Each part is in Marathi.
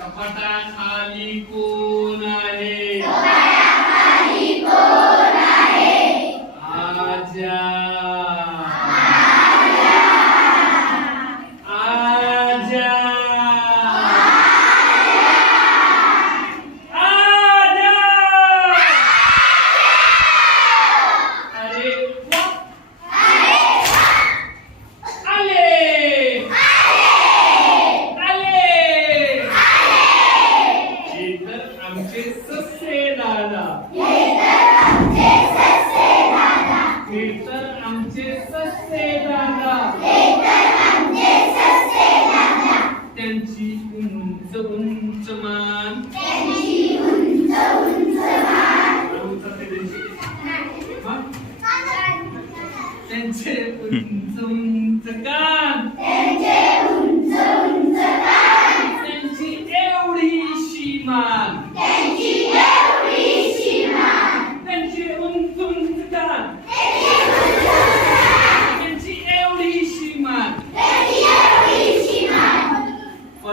कपाटाखाली कोण आहे? तर आमचे ससे दादा. हे तर आमचे ससे दादा. त्यांची उंच उंच मान. उंच उंच मान त्यांचे उंच उंच कान. त्यांचे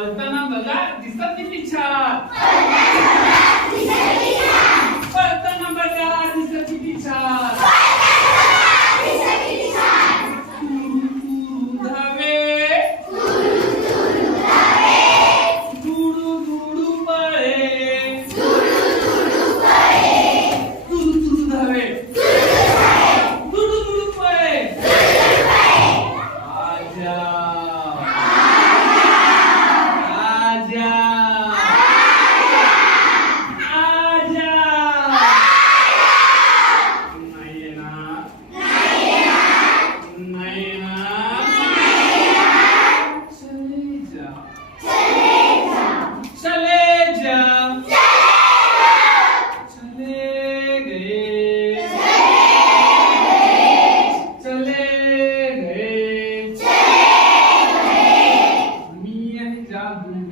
पळताना बघा दिसत किती छान